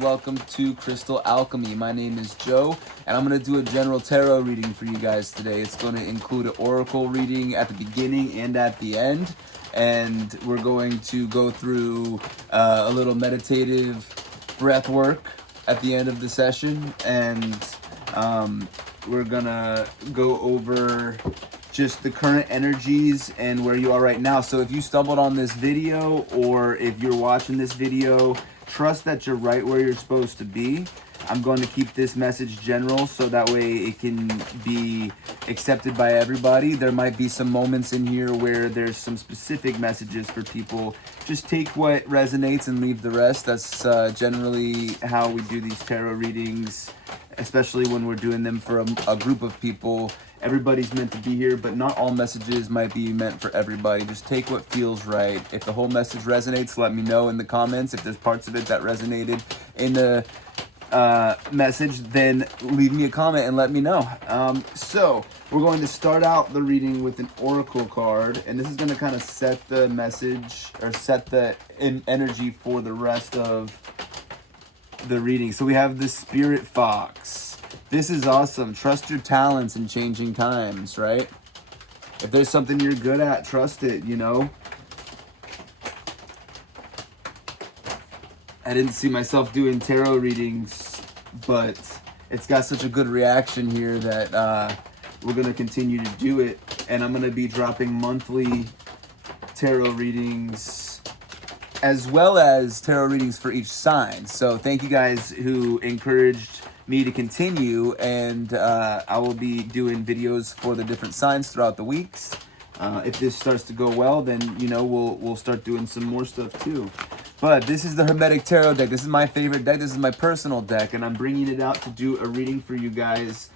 Welcome to Crystal Alchemy. My name is Joe, and I'm going to do a general tarot reading for you guys today. It's going to include an oracle reading at the beginning and at the end, and we're going to go through a little meditative breath work at the end of the session, and we're going to go over just the current energies and where you are right now. So if you stumbled on this video, or if you're watching this video, trust that you're right where you're supposed to be. I'm going to keep this message general so that way it can be accepted by everybody. There might be some moments in here where there's some specific messages for people. Just take what resonates and leave the rest. That's generally how we do these tarot readings, especially when we're doing them for a group of people. Everybody's meant to be here, but not all messages might be meant for everybody. Just take what feels right. If the whole message resonates, let me know in the comments. If there's parts of it that resonated in the message, then leave me a comment and let me know. So we're going to start out the reading with an oracle card, and this is going to kind of set the message, or set the energy for the rest of the reading. So we have the Spirit Fox. This is awesome. Trust your talents in changing times, right? If there's something you're good at, trust it, you know? I didn't see myself doing tarot readings, but it's got such a good reaction here that we're going to continue to do it. And I'm going to be dropping monthly tarot readings as well as tarot readings for each sign. So thank you guys who encouraged me to continue, and I will be doing videos for the different signs throughout the weeks. If this starts to go well, then you know we'll start doing some more stuff too. But this is the Hermetic Tarot deck. This is my favorite deck. This is my personal deck, and I'm bringing it out to do a reading for you guys.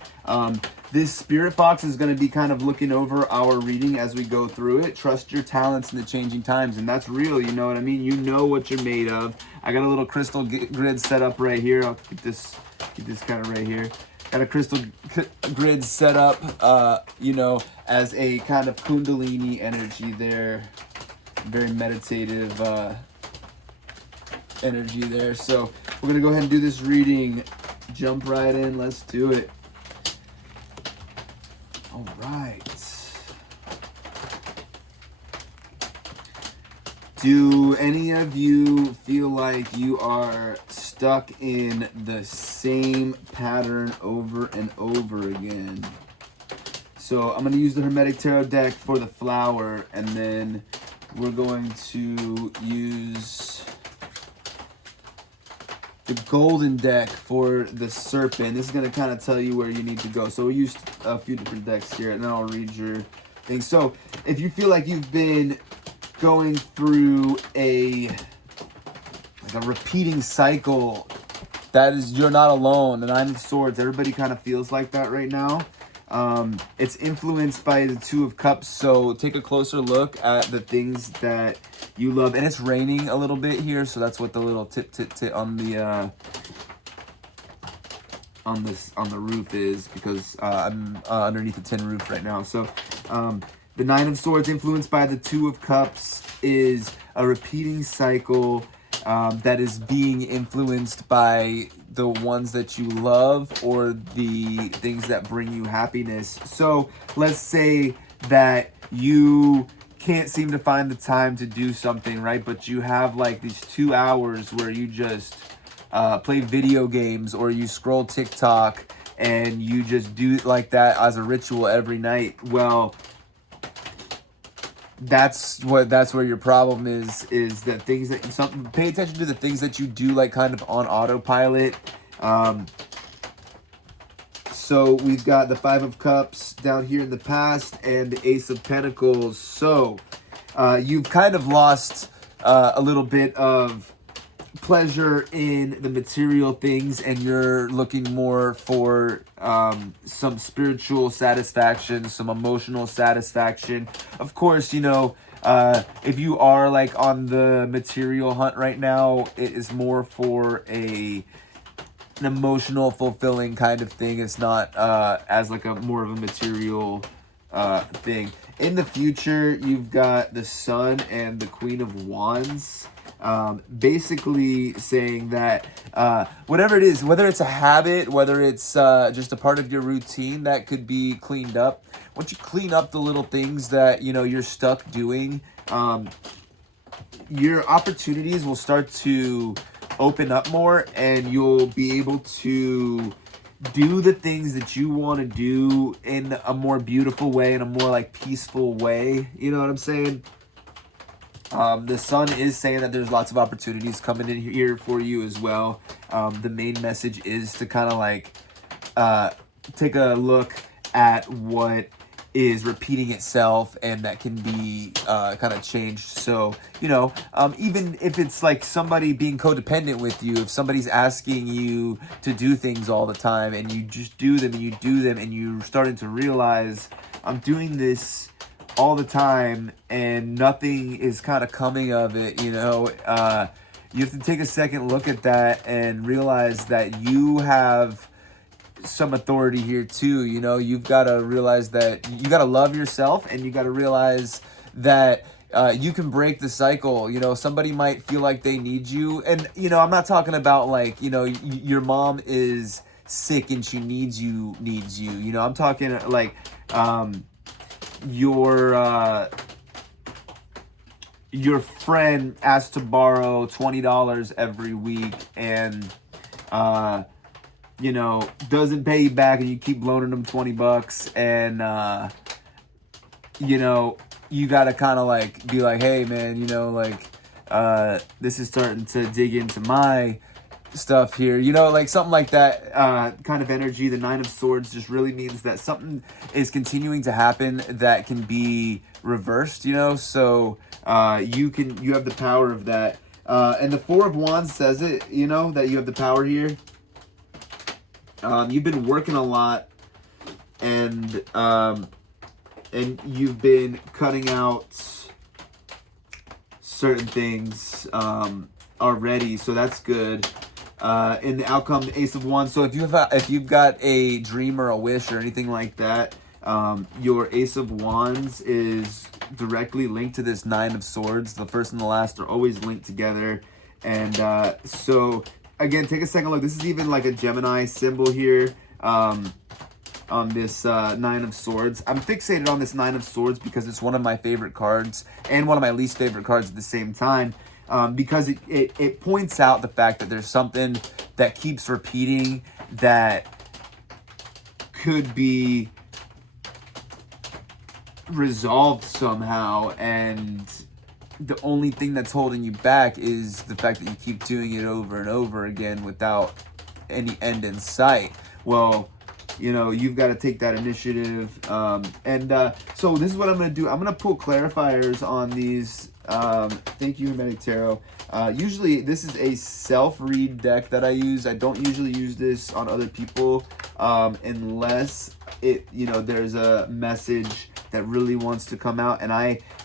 This Spirit Fox is going to be kind of looking over our reading as we go through it. Trust your talents in the changing times, and that's real, you know what I mean? You know what you're made of. I got a little crystal grid set up right here. I'll keep this kind of right here. Got a crystal grid set up, you know, as a kind of kundalini energy there. Very meditative energy there. So we're going to go ahead and do this reading. Jump right in. Let's do it. All right. Do any of you feel like you are stuck in the same pattern over and over again? So I'm going to use the Hermetic Tarot deck for the flower, and then we're going to use the golden deck for the serpent. This is going to kind of tell you where you need to go. So we used a few different decks here, and then I'll read your thing. So if you feel like you've been going through a repeating cycle, you're not alone. The Nine of Swords, everybody kind of feels like that right now. It's influenced by the Two of Cups, so take a closer look at the things that you love. And it's raining a little bit here, so that's what the little tit on the on the roof is, because I'm underneath a tin roof right now. So the Nine of Swords, influenced by the Two of Cups, is a repeating cycle that is being influenced by the ones that you love, or the things that bring you happiness. So let's say that you can't seem to find the time to do something, right? But you have like these 2 hours where you just play video games, or you scroll TikTok, and you just do it like that as a ritual every night. Well, that's where your problem is that things that pay attention to the things that you do like kind of on autopilot. So we've got the Five of Cups down here in the past, and the Ace of Pentacles. So you've kind of lost a little bit of pleasure in the material things, and you're looking more for some spiritual satisfaction, some emotional satisfaction. Of course, you know, if you are like on the material hunt right now, it is more for an emotional, fulfilling kind of thing. It's not as like a more of a material thing. In the future, you've got the Sun and the Queen of Wands. basically saying that whatever it is, whether it's a habit, whether it's just a part of your routine that could be cleaned up, once you clean up the little things that, you know, you're stuck doing, your opportunities will start to open up more, and you'll be able to do the things that you want to do in a more beautiful way, in a more like peaceful way. You know what I'm saying? The sun is saying that there's lots of opportunities coming in here for you as well. The main message is to kind of like take a look at what is repeating itself, and that can be kind of changed. So, you know, even if it's like somebody being codependent with you, if somebody's asking you to do things all the time and you just do them and you do them and you're starting to realize, I'm doing this all the time and nothing is kind of coming of it, you know, you have to take a second look at that and realize that you have some authority here too. You know, you've got to realize that you got to love yourself, and you got to realize that you can break the cycle. You know, somebody might feel like they need you, and you know, I'm not talking about like, you know, your mom is sick and she needs you. You know, I'm talking like your friend asked to borrow $20 every week, and you know, doesn't pay you back, and you keep loaning them $20, and you know, you gotta kind of like be like, hey man, you know, like this is starting to dig into my stuff here, you know, like something like that kind of energy. The Nine of Swords just really means that something is continuing to happen that can be reversed, you know. So you have the power of that, and the Four of Wands says it, you know, that you have the power here. You've been working a lot, and you've been cutting out certain things already, so that's good. In the outcome, the Ace of Wands. So if you've got a dream or a wish or anything like that, your Ace of Wands is directly linked to this Nine of Swords. The first and the last are always linked together, and so again, take a second look. This is even like a Gemini symbol here on this Nine of Swords. I'm fixated on this Nine of Swords because it's one of my favorite cards and one of my least favorite cards at the same time. Because it points out the fact that there's something that keeps repeating that could be resolved somehow, and the only thing that's holding you back is the fact that you keep doing it over and over again without any end in sight. Well, you know, you've got to take that initiative. So this is what I'm going to do. I'm going to pull clarifiers on these. Thank you, Hermetic Tarot. Usually this is a self-read deck that I use. I don't usually use this on other people unless there's a message that really wants to come out. And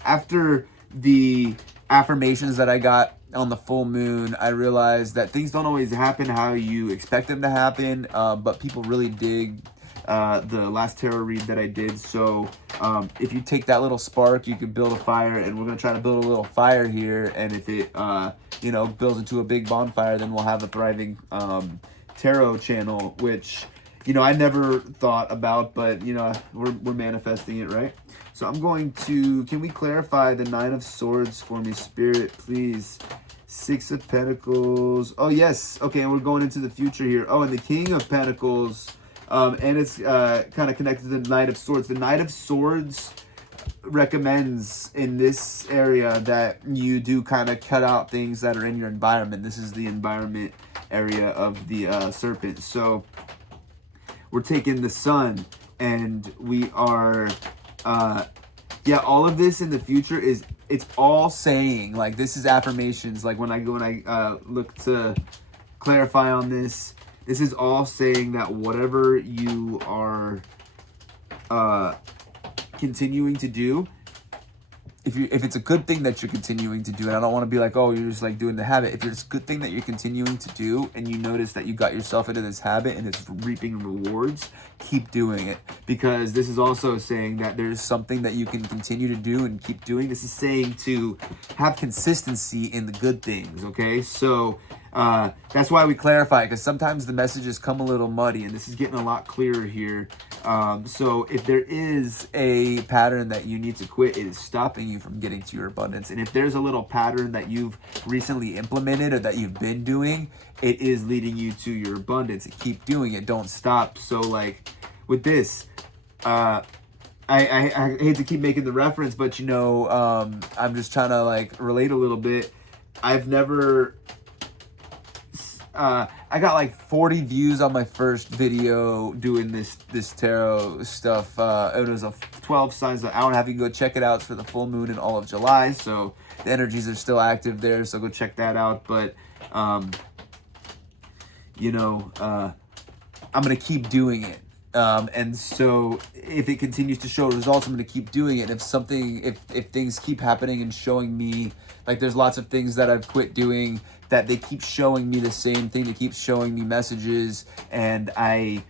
after the affirmations that I got on the full moon, I realized that things don't always happen how you expect them to happen, but people really dig the last tarot read that I did. So if you take that little spark, you could build a fire, and we're going to try to build a little fire here. And if it builds into a big bonfire, then we'll have a thriving tarot channel, which I never thought about, but we're manifesting it, right? So I'm going to, can we clarify the Nine of Swords for me, Spirit, please? Six of Pentacles. Oh, yes. Okay, and we're going into the future here. Oh, and the King of Pentacles. And it's kind of connected to the Knight of Swords. The Knight of Swords recommends in this area that you do kind of cut out things that are in your environment. This is the environment area of the serpent. So we're taking the sun, and we are... all of this in the future it's all saying, like, this is affirmations. Like when I look to clarify on this is all saying that whatever you are continuing to do if it's a good thing that you're continuing to do, and I don't want to be like, oh, you're just like doing the habit. If it's a good thing that you're continuing to do and you notice that you got yourself into this habit and it's reaping rewards, keep doing it. Because this is also saying that there's something that you can continue to do and keep doing. This is saying to have consistency in the good things, okay? So that's why we clarify, because sometimes the messages come a little muddy, and this is getting a lot clearer here. So if there is a pattern that you need to quit, it is stopping you from getting to your abundance. And if there's a little pattern that you've recently implemented or that you've been doing, it is leading you to your abundance. Keep doing it. Don't stop. So like with this, I hate to keep making the reference, but I'm just trying to like relate a little bit. I've never... I got like 40 views on my first video doing this tarot stuff. It was a 12 signs that I don't have. You can go check it out. It's for the full moon in all of July, so the energies are still active there, so go check that out. But I'm gonna keep doing it. And so if it continues to show results, I'm going to keep doing it. If things keep happening and showing me, like there's lots of things that I've quit doing that they keep showing me the same thing. They keep showing me messages and I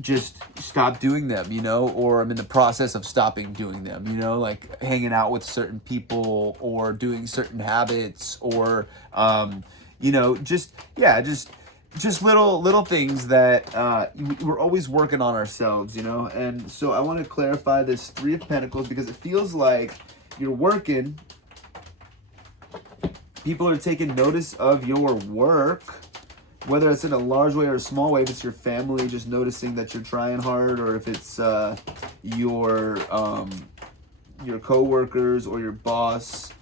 just stop doing them, or I'm in the process of stopping doing them, like hanging out with certain people or doing certain habits or, just little things that we're always working on ourselves, And so I want to clarify this Three of Pentacles because it feels like you're working. People are taking notice of your work, whether it's in a large way or a small way. If it's your family just noticing that you're trying hard, or if it's your coworkers or your boss.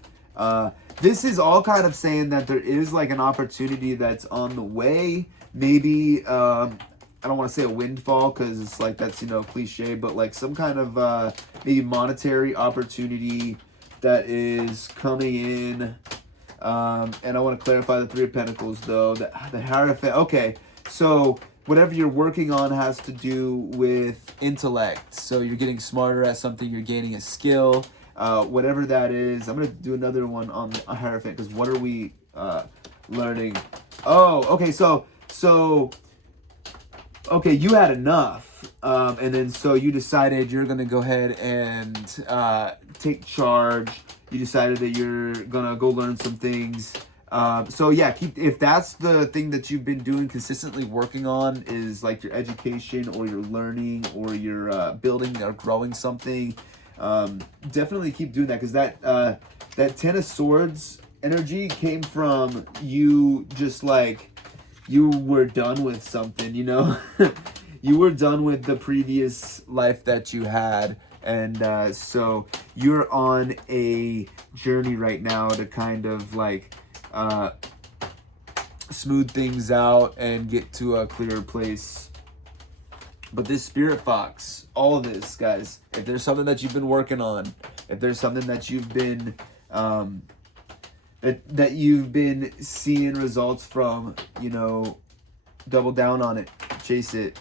This is all kind of saying that there is like an opportunity that's on the way. Maybe, I don't want to say a windfall because it's like that's, cliche, but like some kind of maybe monetary opportunity that is coming in. And I want to clarify the Three of Pentacles though. The Hierophant. Okay, so whatever you're working on has to do with intellect. So you're getting smarter at something, you're gaining a skill. Whatever that is. I'm going to do another one on the Hierophant because what are we learning? Oh, okay, so okay, you had enough. And then so you decided you're going to go ahead and take charge. You decided that you're going to go learn some things. So yeah, if that's the thing that you've been doing consistently working on is like your education or your learning or your building or growing something, definitely keep doing that because that Ten of Swords energy came from you just like you were done with something, you were done with the previous life that you had. And so you're on a journey right now to kind of like smooth things out and get to a clearer place. But this Spirit Fox, all of this, guys, if there's something that you've been working on, if there's something that you've been that you've been seeing results from, double down on it, chase it,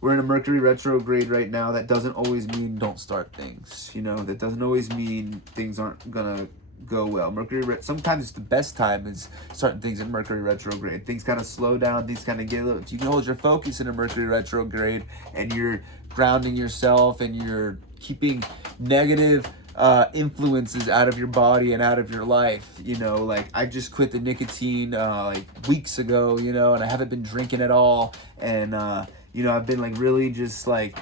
We're in a Mercury retrograde right now. That doesn't always mean don't start things, That doesn't always mean things aren't gonna go well. Sometimes it's the best time is starting things in Mercury retrograde. Things kind of slow down, things kind of get a little, if you can hold your focus in a Mercury retrograde and you're grounding yourself and you're keeping negative influences out of your body and out of your life, like I just quit the nicotine like weeks ago, and I haven't been drinking at all, and I've been like really just like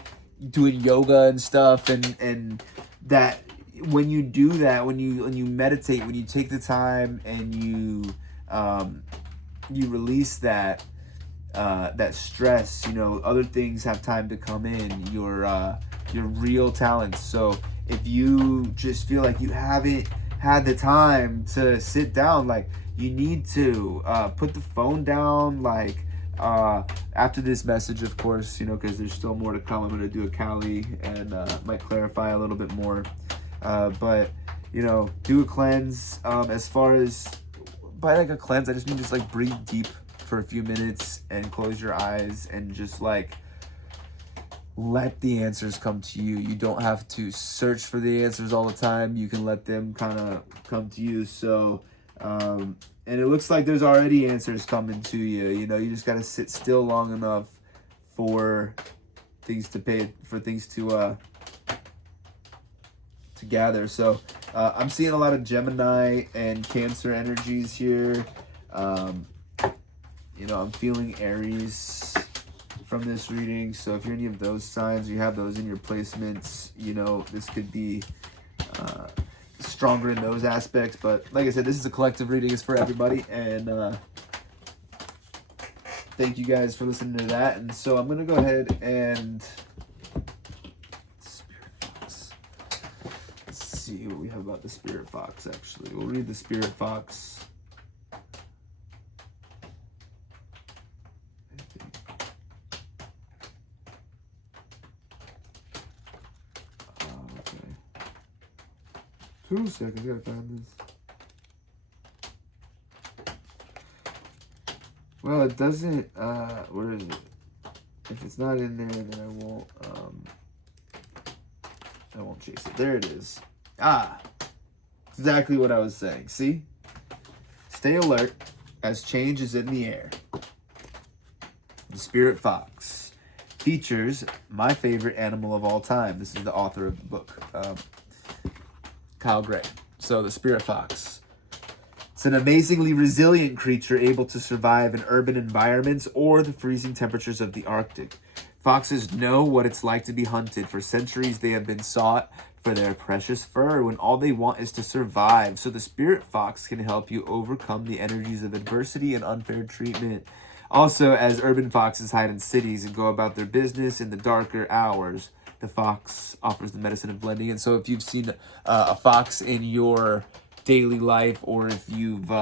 doing yoga and stuff, and that when you do that, when you meditate, when you take the time and you release that stress, other things have time to come in, your real talents. So if you just feel like you haven't had the time to sit down, like you need to put the phone down, like after this message, of course, because there's still more to come. I'm going to do a Kali and might clarify a little bit more. But do a cleanse. As far as by like a cleanse, I just mean just like breathe deep for a few minutes and close your eyes and just like let the answers come to you. You don't have to search for the answers all the time. You can let them kind of come to you. So, and it looks like there's already answers coming to you. You know, you just got to sit still long enough for things to gather. So I'm seeing a lot of Gemini and Cancer energies here. You know, I'm feeling Aries from this reading. So if you're any of those signs, you have those in your placements, you know, this could be stronger in those aspects. But like I said, this is a collective reading. It's for everybody. And thank you guys for listening to that. And so I'm going to go ahead and Spirit Fox. Let's see what we have about the Spirit Fox, actually. We'll read the Spirit Fox. Okay. 2 seconds, I gotta find this. Well, it doesn't, where is it? If it's not in there, then I won't chase it. There it is. Ah, exactly what I was saying. See? Stay alert as change is in the air. The Spirit Fox features my favorite animal of all time. This is the author of the book, Kyle Gray. So the Spirit Fox. It's an amazingly resilient creature able to survive in urban environments or the freezing temperatures of the Arctic. Foxes know what it's like to be hunted. For centuries, they have been sought for their precious fur when all they want is to survive. So the Spirit Fox can help you overcome the energies of adversity and unfair treatment. Also, as urban foxes hide in cities and go about their business in the darker hours, the fox offers the medicine of blending. And so if you've seen a fox in your daily life, or if you've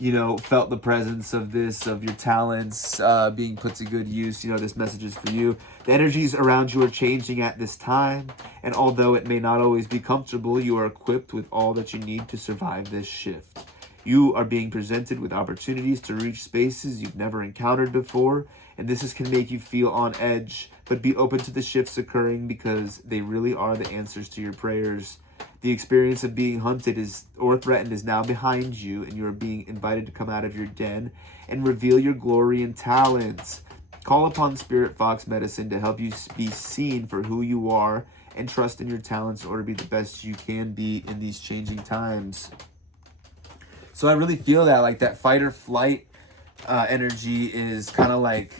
you know, felt the presence of this, of your talents being put to good use, you know, this message is for you. The energies around you are changing at this time, and although it may not always be comfortable, you are equipped with all that you need to survive this shift. You are being presented with opportunities to reach spaces you've never encountered before, and can make you feel on edge, but be open to the shifts occurring because they really are the answers to your prayers. The experience of being hunted or threatened is now behind you, and you are being invited to come out of your den and reveal your glory and talents. Call upon Spirit Fox Medicine to help you be seen for who you are, and trust in your talents in order to be the best you can be in these changing times. So I really feel that, like, that fight or flight energy is kind of like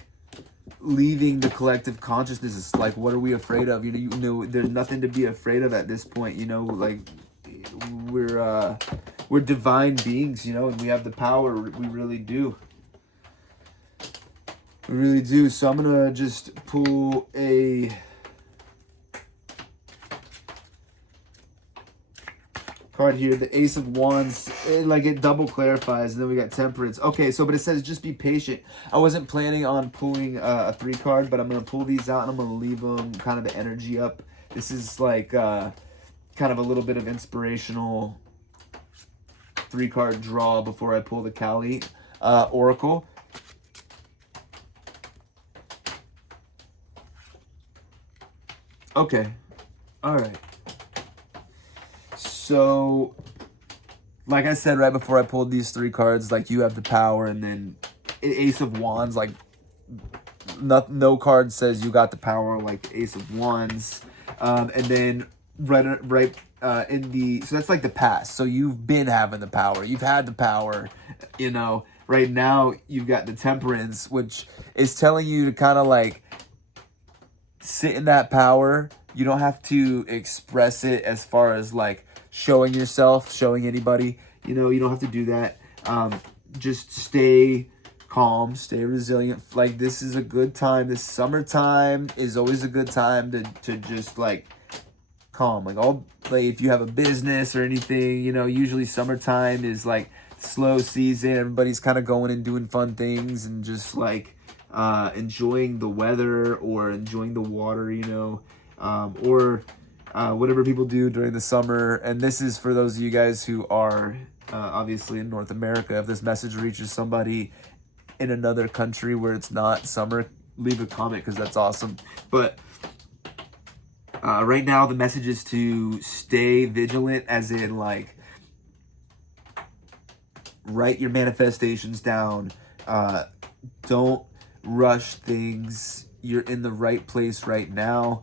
leaving the collective consciousness. It's like, what are we afraid of? You know, there's nothing to be afraid of at this point. You know, like, we're divine beings, you know, and we have the power. We really do. We really do. So I'm gonna just pull a card here, the Ace of Wands. It double clarifies, and then we got Temperance. Okay, so but it says just be patient. I wasn't planning on pulling a 3 card, but I'm gonna pull these out and I'm gonna leave them kind of the energy up. This is like kind of a little bit of inspirational 3 card draw before I pull the Kali Oracle. Okay, all right. So, like I said right before I pulled these 3 cards, like, you have the power, and then Ace of Wands, like, no card says you got the power like Ace of Wands. And then right in the, so that's like the past. So you've been having the power. You've had the power, you know. Right now, you've got the Temperance, which is telling you to kind of like sit in that power. You don't have to express it as far as like showing yourself, showing anybody. You know, you don't have to do that. Just stay calm, stay resilient. Like, this is a good time. This summertime is always a good time to just like calm. Like if you have a business or anything, you know, usually summertime is like slow season. Everybody's kind of going and doing fun things and just like enjoying the weather or enjoying the water, you know, or whatever people do during the summer. And this is for those of you guys who are obviously in North America. If this message reaches somebody in another country where it's not summer leave a comment because that's awesome. But right now, the message is to stay vigilant, as in like write your manifestations down. Don't rush things. You're in the right place right now.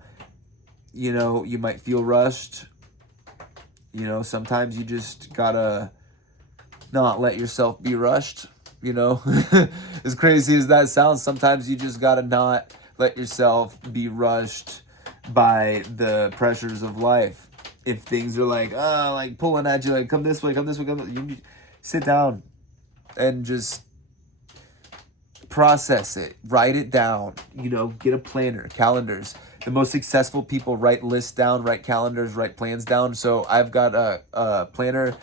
You know, you might feel rushed. You know, sometimes you just gotta not let yourself be rushed. You know, as crazy as that sounds, sometimes you just gotta not let yourself be rushed by the pressures of life. If things are like pulling at you, like come this way, come this way, come this way, you sit down and just process it, write it down, you know, get a planner, calendars. The most successful people write lists down, write calendars, write plans down. So I've got a planner.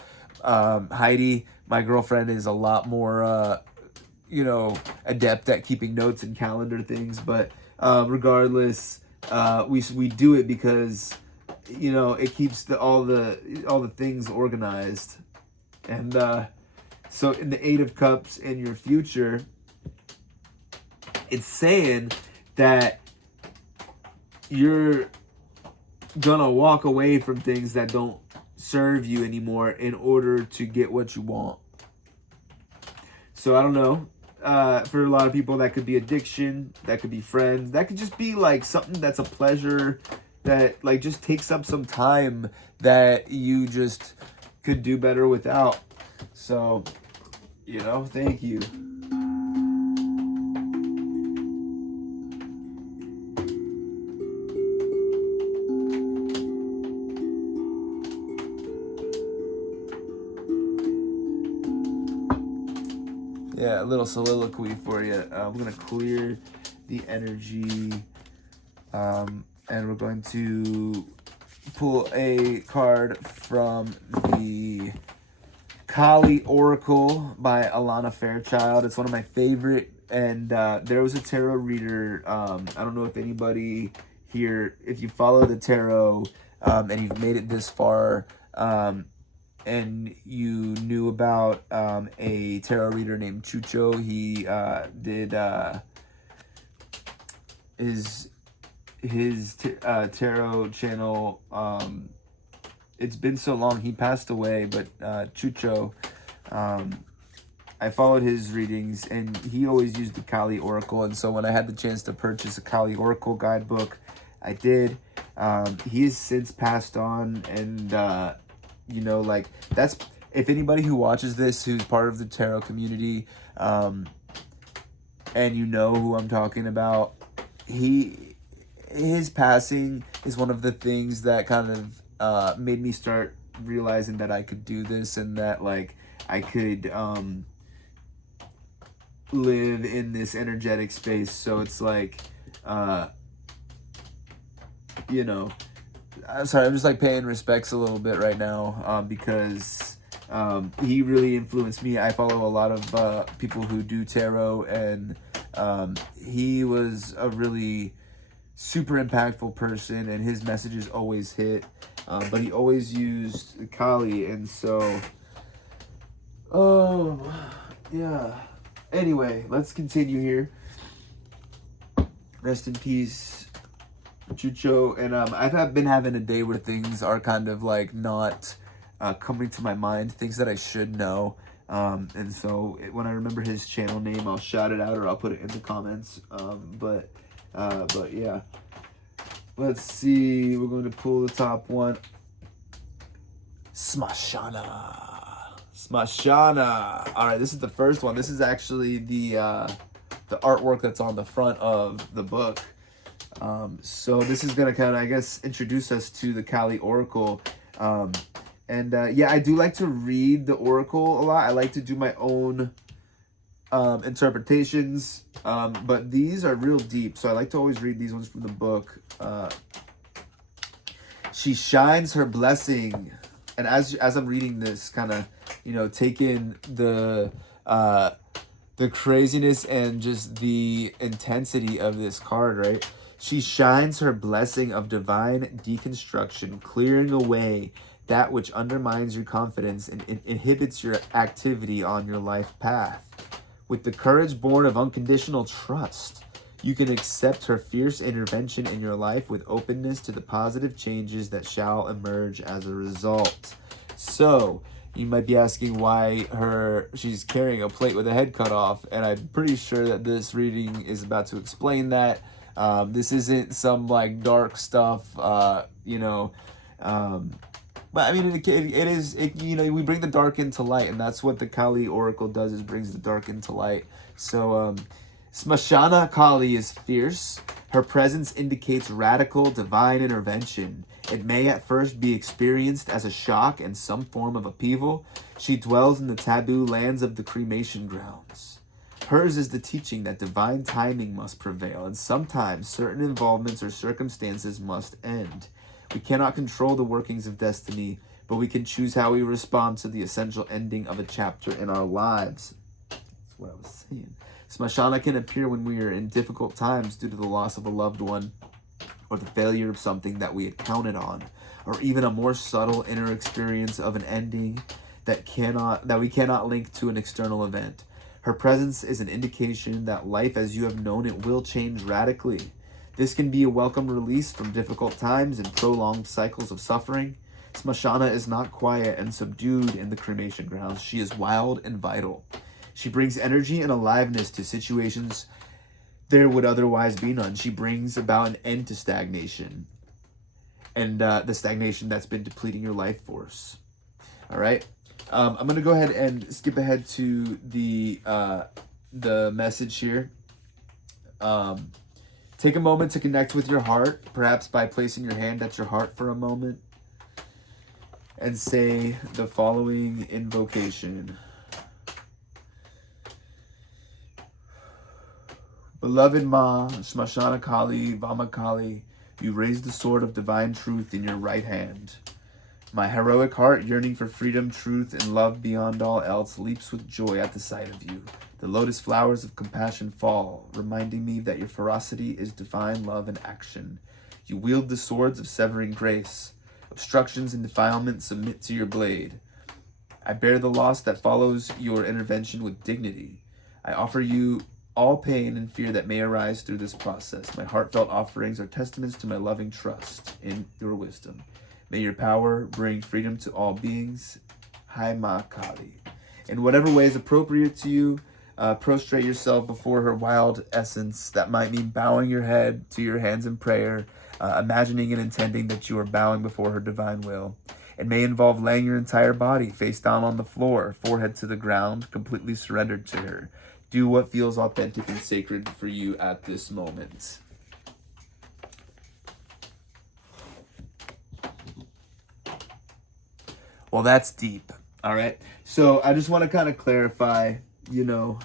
Heidi, my girlfriend, is a lot more, you know, adept at keeping notes and calendar things. But regardless, we do it because, you know, it keeps all the things organized. And so in the Eight of Cups in your future, it's saying that you're gonna walk away from things that don't serve you anymore in order to get what you want. So I don't know. For a lot of people, that could be addiction, that could be friends, that could just be like something that's a pleasure that like just takes up some time that you just could do better without. So, you know, thank you. Yeah, a little soliloquy for you. I'm going to clear the energy, and we're going to pull a card from the Kali Oracle by Alana Fairchild. It's one of my favorite, and there was a tarot reader. I don't know if anybody here, if you follow the tarot and you've made it this far, and you knew about a tarot reader named Chucho. He did his tarot channel. It's been so long, he passed away, but Chucho, I followed his readings, and he always used the Kali Oracle. And so when I had the chance to purchase a Kali Oracle guidebook, I did. He has since passed on, and you know, like, that's, if anybody who watches this who's part of the tarot community, and you know who I'm talking about, his passing is one of the things that kind of made me start realizing that I could do this, and that like I could live in this energetic space. So it's like you know, I'm sorry, I'm just like paying respects a little bit right now, because he really influenced me. I follow a lot of people who do tarot, and he was a really super impactful person, and his messages always hit, but he always used Kali. And so, oh yeah, anyway, let's continue here. Rest in peace, Chucho. And I've been having a day where things are kind of like not coming to my mind, things that I should know. And so when I remember his channel name, I'll shout it out, or I'll put it in the comments. But yeah, let's see. We're going to pull the top one. Smashana. All right, this is the first one. This is actually the artwork that's on the front of the book. So this is gonna kind of, I guess, introduce us to the Kali Oracle. Yeah, I do like to read the Oracle a lot. I like to do my own interpretations, but these are real deep, so I like to always read these ones from the book. She shines her blessing, and as I'm reading this, kind of, you know, take in the craziness and just the intensity of this card, right? She shines her blessing of divine deconstruction, clearing away that which undermines your confidence and inhibits your activity on your life path. With the courage born of unconditional trust, You can accept her fierce intervention in your life with openness to the positive changes that shall emerge as a result. So, you might be asking why she's carrying a plate with a head cut off, and I'm pretty sure that this reading is about to explain that. This isn't some like dark stuff, you know. But I mean, it is, you know, we bring the dark into light, and that's what the Kali Oracle does, is brings the dark into light. So, Smashana Kali is fierce. Her presence indicates radical divine intervention. It may at first be experienced as a shock and some form of upheaval. She dwells in the taboo lands of the cremation grounds. Hers is the teaching that divine timing must prevail, and sometimes certain involvements or circumstances must end. We cannot control the workings of destiny, but we can choose how we respond to the essential ending of a chapter in our lives. That's what I was saying. Smashana can appear when we are in difficult times due to the loss of a loved one, or the failure of something that we had counted on, or even a more subtle inner experience of an ending that we cannot link to an external event. Her presence is an indication that life as you have known it will change radically. This can be a welcome release from difficult times and prolonged cycles of suffering. Smashana is not quiet and subdued in the cremation grounds. She is wild and vital. She brings energy and aliveness to situations there would otherwise be none. She brings about an end to stagnation, and the stagnation that's been depleting your life force. All right. I'm going to go ahead and skip ahead to the message here. Take a moment to connect with your heart, perhaps by placing your hand at your heart for a moment, and say the following invocation. Beloved Ma, Smashana Kali, Vamakali, you raise the sword of divine truth in your right hand. My heroic heart, yearning for freedom, truth, and love beyond all else, leaps with joy at the sight of you. The lotus flowers of compassion fall, reminding me that your ferocity is divine love in action. You wield the swords of severing grace. Obstructions and defilement submit to your blade. I bear the loss that follows your intervention with dignity. I offer you all pain and fear that may arise through this process. My heartfelt offerings are testaments to my loving trust in your wisdom. May your power bring freedom to all beings. Hai Ma Kali. In whatever way is appropriate to you, prostrate yourself before her wild essence. That might mean bowing your head to your hands in prayer, imagining and intending that you are bowing before her divine will. It may involve laying your entire body face down on the floor, forehead to the ground, completely surrendered to her. Do what feels authentic and sacred for you at this moment. Well, that's deep. All right. So I just want to kind of clarify, you know,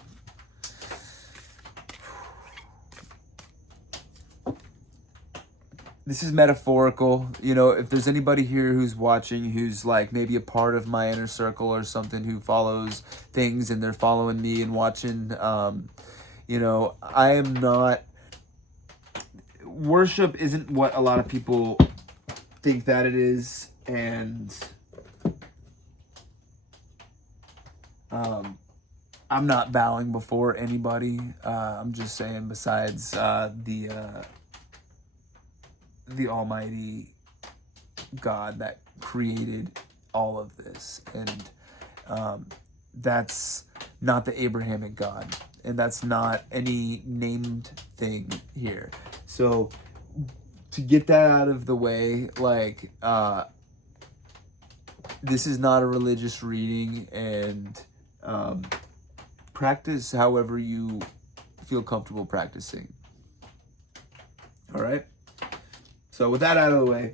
this is metaphorical. You know, if there's anybody here who's watching, who's like maybe a part of my inner circle or something, who follows things and they're following me and watching, you know, I am not, worship isn't what a lot of people think that it is. And I'm not bowing before anybody. I'm just saying, besides the Almighty God that created all of this, and that's not the Abrahamic God, and that's not any named thing here. So to get that out of the way, like this is not a religious reading, and practice however you feel comfortable practicing. All right. So with that out of the way,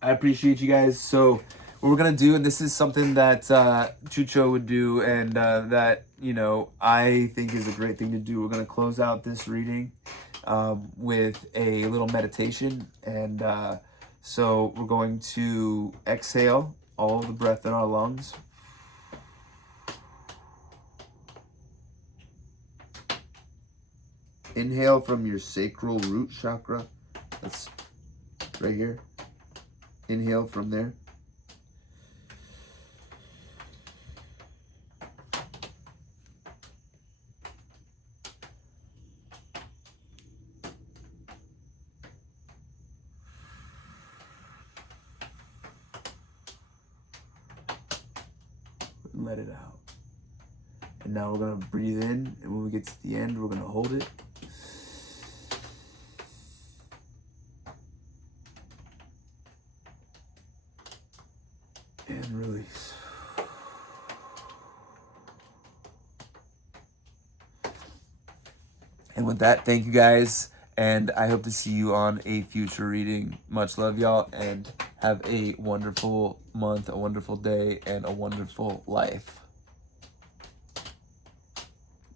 I appreciate you guys. So what we're going to do, and this is something that Chucho would do, and that, you know, I think is a great thing to do. We're going to close out this reading with a little meditation. And so we're going to exhale all the breath in our lungs. Inhale from your sacral root chakra. That's right here. Inhale from there. and let it out. And now we're going to breathe in, and when we get to the end, we're going to hold it. And release. And with that, thank you guys. And I hope to see you on a future reading. Much love, y'all. And have a wonderful month, a wonderful day, and a wonderful life.